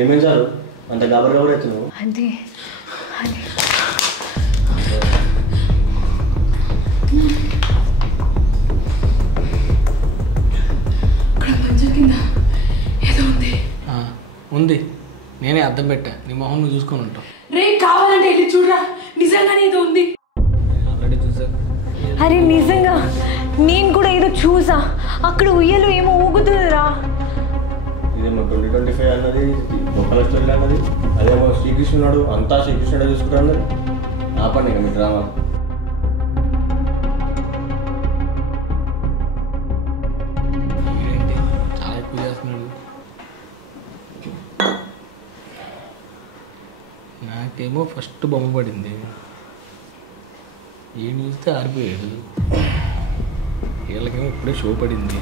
ఏమేం సార్ అంత గాబర్ గాబర్ అవుతుంది నువ్వు? అది ఉంది, నేనే అద్దం పెట్టా. నీ మొహం నువ్వు చూసుకొని ఉంటావు. రే కావాలంటే వెళ్ళి చూడరా, నిజంగానే ఏదో ఉంది. ఆల్రెడీ చూసా. అరే నిజంగా నేను కూడా ఏదో చూసా, అక్కడ ఉయ్యలు ఏమో ఊగుతుందిరా. ఇదేమో 2025 అన్నది, లోకల్ స్టోరీ అన్నది, అదేమో శ్రీకృష్ణుడు అంతా శ్రీకృష్ణుడే చూసుకుంటారు అన్నది. ఆపండి ఇక మీ డ్రామా. చాలా ఎక్కువ చేస్తున్నాడు. నాకేమో ఫస్ట్ బొమ్మ పడింది, ఏం చూస్తే ఆరిపోయాడు. వీళ్ళకేమో ఇప్పుడే షో పడింది.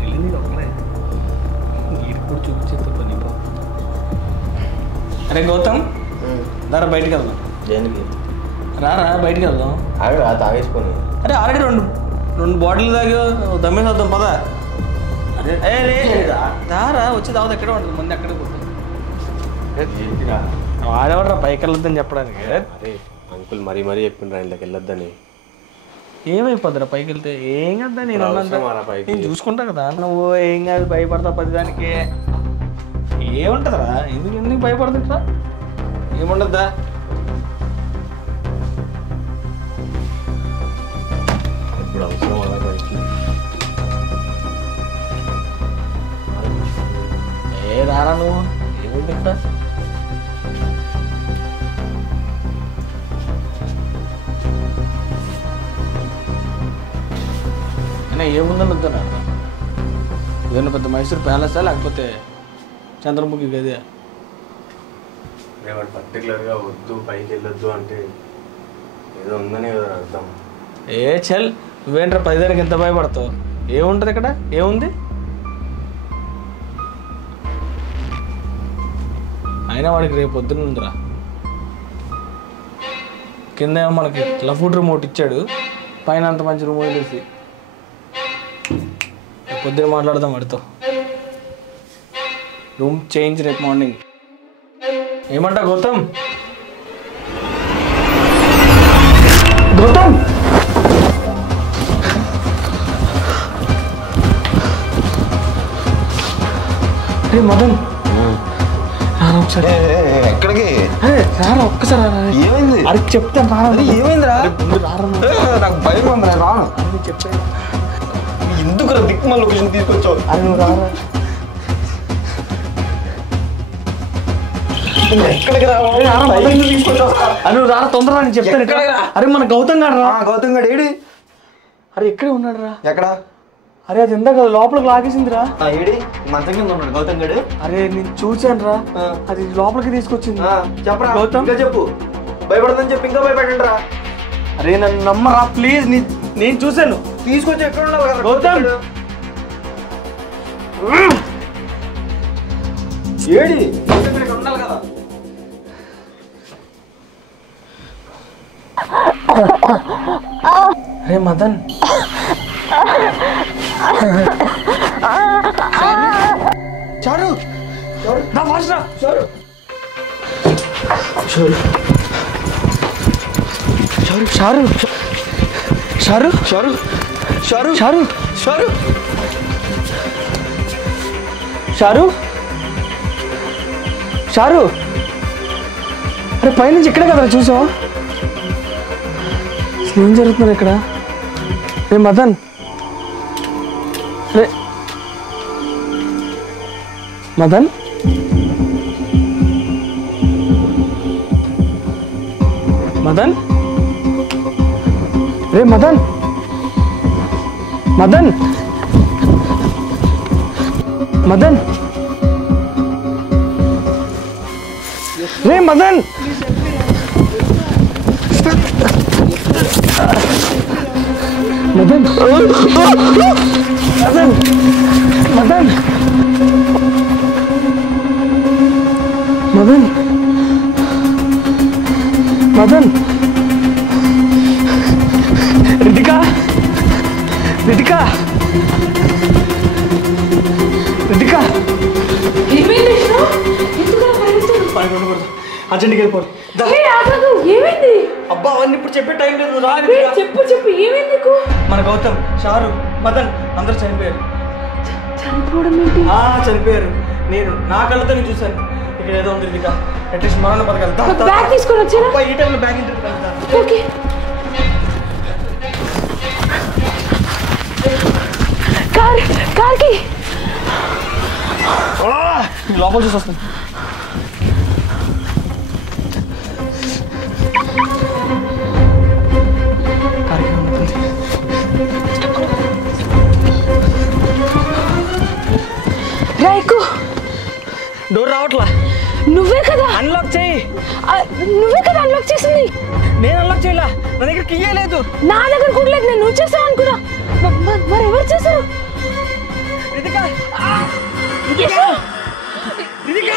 వెళ్ళింది ఒకటే, వీడికి కూడా చూపించేది పని. అరే గౌతమ్, దారా బయటికి వెళ్దాం. దేనికి? రారా బయటికి వెళ్దాం. తాగేసుకొని. అరే ఆల్రెడీ రెండు బాటిల్ తాగి దమ్మేసి వద్దాం పదా. దారా వచ్చి తాగుతా, ఎక్కడే ఉంటుంది మంది, అక్కడే పోతుంది. వాడేవాడ్రా పైకి వెళ్ళొద్దని చెప్పడానికి. అరే అంకుల్ మరీ మరీ చెప్పిండ్రా ఇంట్లోకి వెళ్ళొద్దని. ఏమైపోద్దిరా పైకి వెళ్తే? ఏం కదా, నేను చూసుకుంటా కదా. నువ్వు ఏం కాదు భయపడతావు ప్రతిదానికి. ఏముంటుందిరా, ఎందుకు భయపడుతుంటా? ఏముండద్దా? ఇప్పుడు అవసరం అలా పైకి. ఏ రారా నువ్వు, ఏముంది ఇక్కడ? ఏముందని వద్దాను. ఏదైనా పెద్ద మైసూర్ ప్యాలెసా లేకపోతే చంద్రముఖి గదే? వాడు పర్టికులర్గా వద్దు పైకి వెళ్ళొద్దు అంటే ఏదో ఉందని కదా అర్థం. ఏ చల్, నువ్వేంట్రా 10 దానికి ఎంత భయపడతావు? ఏముంటుంది ఇక్కడ, ఏముంది? అయినా వాడికి రేపు పొద్దున్న ఉందిరా. కింద ఏమో మనకి లఫుడ్ రిమోట్ ఇచ్చాడు, పైన అంత మంచి రూమ్ వదిలేసి. పొద్దున మాట్లాడదాం వాడితో. రూమ్ చేంజ్ రేపు మార్నింగ్. ఏమంటా గౌతమ్? గౌతమ్ రే మదన్, ఒకసారి ఎక్కడికి రారా, ఒక్కసారి ఏమైంది? అరే చెప్తాను రారా. ఏమైందిరా? రారా, నాకు భయం ఉంది, రాను. చెప్పాను. ఎందుకు దిక్కుమా లొకేషన్ తీసుకొచ్చావు? అరే నువ్వు రారా. ఎక్కడికి అరే నువ్వు రారా తొందరరా, నేను చెప్తాను. అరే మన గౌతమ్ గారు రా. గౌతమ్ గారు ఏడి? అరే ఎక్కడే ఉన్నాడు రా. ఎక్కడ? అరే అది ఇందాక లోపలికి లాగేసిందిరా. ఏడి మంచం కింద ఉన్నాడు గౌతమ్ గడు. అరే నేను చూసాను రా, అది లోపలికి తీసుకొచ్చింది. చెప్పరా గౌతమ్, ఇంకా చెప్పు. భయపడదని చెప్పి ఇంకా భయపడండి రా. అరే నన్ను నమ్మరా ప్లీజ్, నేను చూసాను. తీసుకొచ్చి ఎక్కడ ఉన్నావు గౌతమ్? ఏడి ఉండాలి కదా. అరే మదన్, చారు నా వాష్ రా. చారు చారు చారు చారు చారు చారు చారు చారు చారు. అరే పైనుంచి ఇక్కడే కదా చూసావా? ఏం జరుగుతున్నారు ఇక్కడ? రే మదన్, రే మదన్, మదన్, రే మదన్, మదన్, మదన్, రే మదన్, మదన్, మదన్, మదన్, మదన్, మదన్, రితిక, రితిక, అర్జెంట్కి వెళ్ళిపోవాలి. ఏమైంది? అబ్బా అవన్నీ ఇప్పుడు చెప్పే టైం లేదు. రా చెప్పు ఏమైంది నీకు? మన గౌతమ్, షారు, మదన్ అందరూ చనిపోయారు. చనిపోవడం ఏంటి? చనిపోయారు. నేను నా కళ్ళతో నేను చూశాను. ఇక్కడ ఏదో ఉంది ఇక అట్లీస్ట్ మరణ పథకాలు. బ్యాగ్ తీసుకొని వచ్చారా? ఈ టైంలో బ్యాగ్ ఇంటి ఓకే కార్కి లోపల చూసి వస్తుంది. రైకు డోర్ రావట్లా. నువ్వే కదా అన్లాక్ చేయి. నువ్వే కదా అన్లాక్ చేసింది. నేను అన్లాక్ చేయలా, నా దగ్గర కీయే లేదు. నా దగ్గర కూడా లేదు. నేను నువ్వు చేసావు అనుకున్నా. మరి ఎవరు చేశారు? రితికా రితికా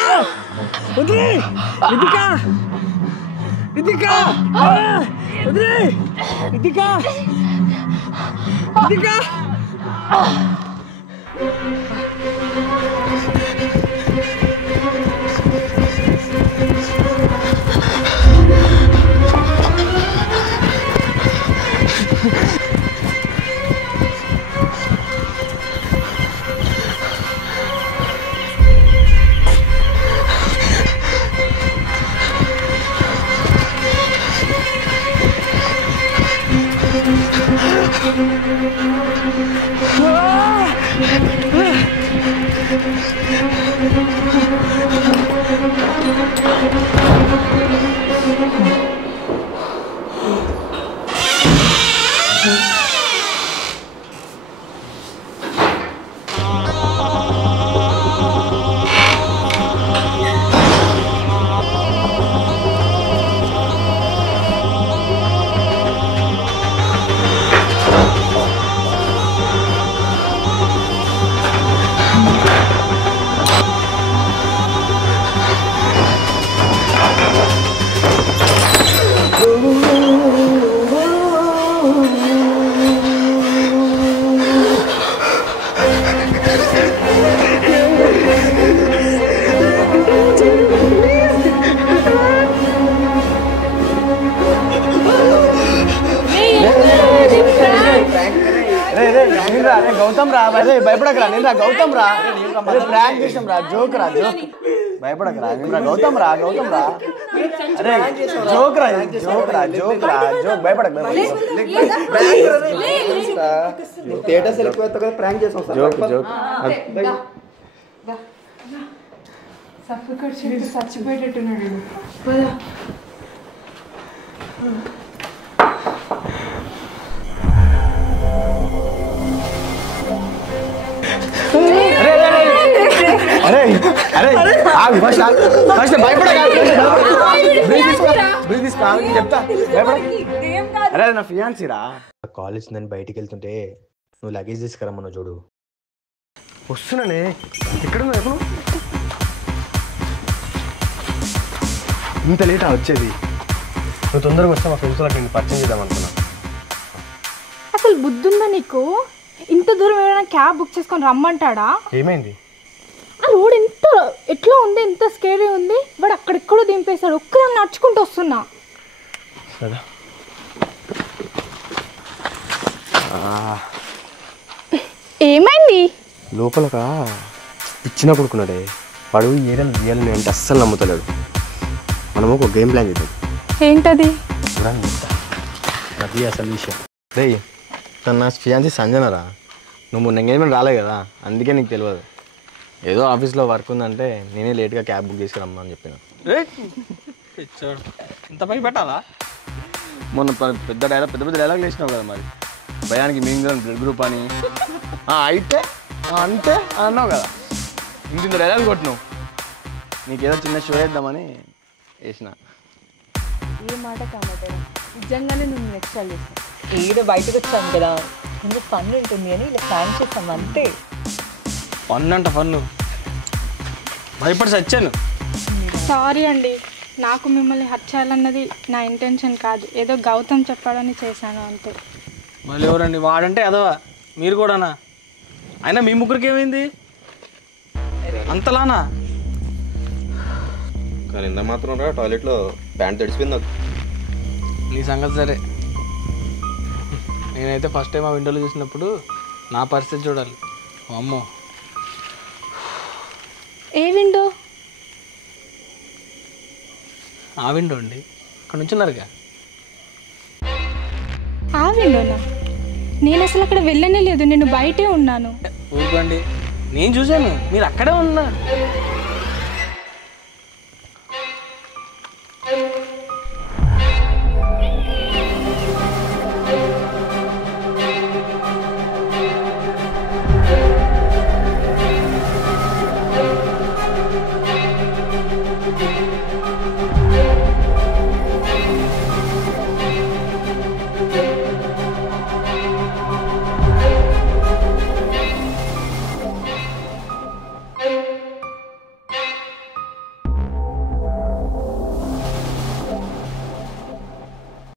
వదిలే. రితికా రితికా వదిలే. రితికా రితికా గౌతమ్ రా, భయపడకరా. నేను రా గౌతమ్ రా, ప్రాంక్ చేసాం రా, జోక్ రా, జోక్. భయపడకరా, నేను రా గౌతమ్ రా, గౌతమ్ రా. అరే జోక్ రా, జోక్ రా, జోక్ రా, జోక్. భయపడక థియేటర్స్ వెళ్ళిపోతే కదా ప్రాంక్ చేసాం సార్. Joke joke. చచ్చిపోయేటట్టున్నాడు. అరే అరే ఫస్ట్ భయపడక చెప్తా. అరే నా ఫియాన్సీ రా. కాలేజ్ నేను బయటికి వెళ్తుంటే నువ్వు లగేజ్ తీసుకురమ్మను చూడు. వస్తున్నానే. ఎక్కడ ఎప్పుడు ఇంత లేటా వచ్చేది? నువ్వు తొందరగా వస్తే మా ఫ్రెండ్స్ వాళ్ళకి నేను పరిచయం చేద్దాం అనుకున్నా. అసలు బుద్ధుందా నీకు? ఇంత దూరం ఏమైనా క్యాబ్ బుక్ చేసుకొని రమ్మంటాడా? ఏమైంది? ఆ రోడ్ ఎంత ఎట్లా ఉంది, ఎంత స్కేరీ ఉంది. వాడు అక్కడెక్కడో దింపేశాడు. ఒక్కదాన్ని నడుచుకుంటూ వస్తున్నా. సరే ఏమైంది? లోపలగా ఇచ్చిన కొడుకున్నాడే వాడు. ఏదైనా రియల్ని అంటే అస్సలు నమ్ముతలేడు. మనము ఒక గేమ్ ప్లాన్ చేద్దాం. ఏంటది? అది అసలు విషయం. రే తను నా ఫియాన్సీ సంజనరా. నువ్వు మొన్న ఎంగేజ్మెంట్ రాలే కదా, అందుకే నీకు తెలియదు. ఏదో ఆఫీస్లో వర్క్ ఉందంటే నేనే లేట్గా క్యాబ్ బుక్ చేసి రమ్మని చెప్పిన. ఇంత పై పెట్టాలా? మొన్న పెద్ద డైలాగ్ వేసినావు కదా, మరి భయానికి మీన్ బ్లడ్ గ్రూప్ అని అయితే అంటే అన్నావు కదా. ఇంత డైలాగ్ కొట్టినావు. నీకేదో చిన్న షో వేద్దామని వేసిన. ఏ మాట కామాట నిజంగానే నువ్వు నెక్స్ట్ చేస్తాను. ఈడ బయటకు వచ్చాం కదా, కొంచెం ఫన్ ఉంటుంది అని ఇలా ప్లాన్ చేస్తాం అంతే. ఫన్ అంట ఫన్ను. భయపడి చచ్చాను. సారీ అండి, నాకు మిమ్మల్ని హర్ట్ చేయాలన్నది నా ఇంటెన్షన్ కాదు. ఏదో గౌతమ్ చెప్పాడని చేశాను అంతే. మళ్ళీ ఎవరండి వాడంటే అదవా? మీరు కూడానా? అయినా మీ ముగ్గురికి ఏమైంది అంతలానా? కానీ ఇంత మాత్రం రా టాయిలెట్లో ప్యాంట్ తడిసిపోయింది నాకు. నీ సంగతి సరే, నేనైతే ఫస్ట్ టైం ఆ విండోలో చూసినప్పుడు నా పరిస్థితి చూడాలి. అమ్మో. ఏ విండో? ఆ విండో అండి, ఇక్కడ నుంచున్నారుగా. ఆ విండోనా? నేను అసలు అక్కడ వెళ్ళనే లేదు, నేను బయటే ఉన్నాను. ఊరుకోండి, నేను చూశాను, మీరు అక్కడే ఉన్నారు.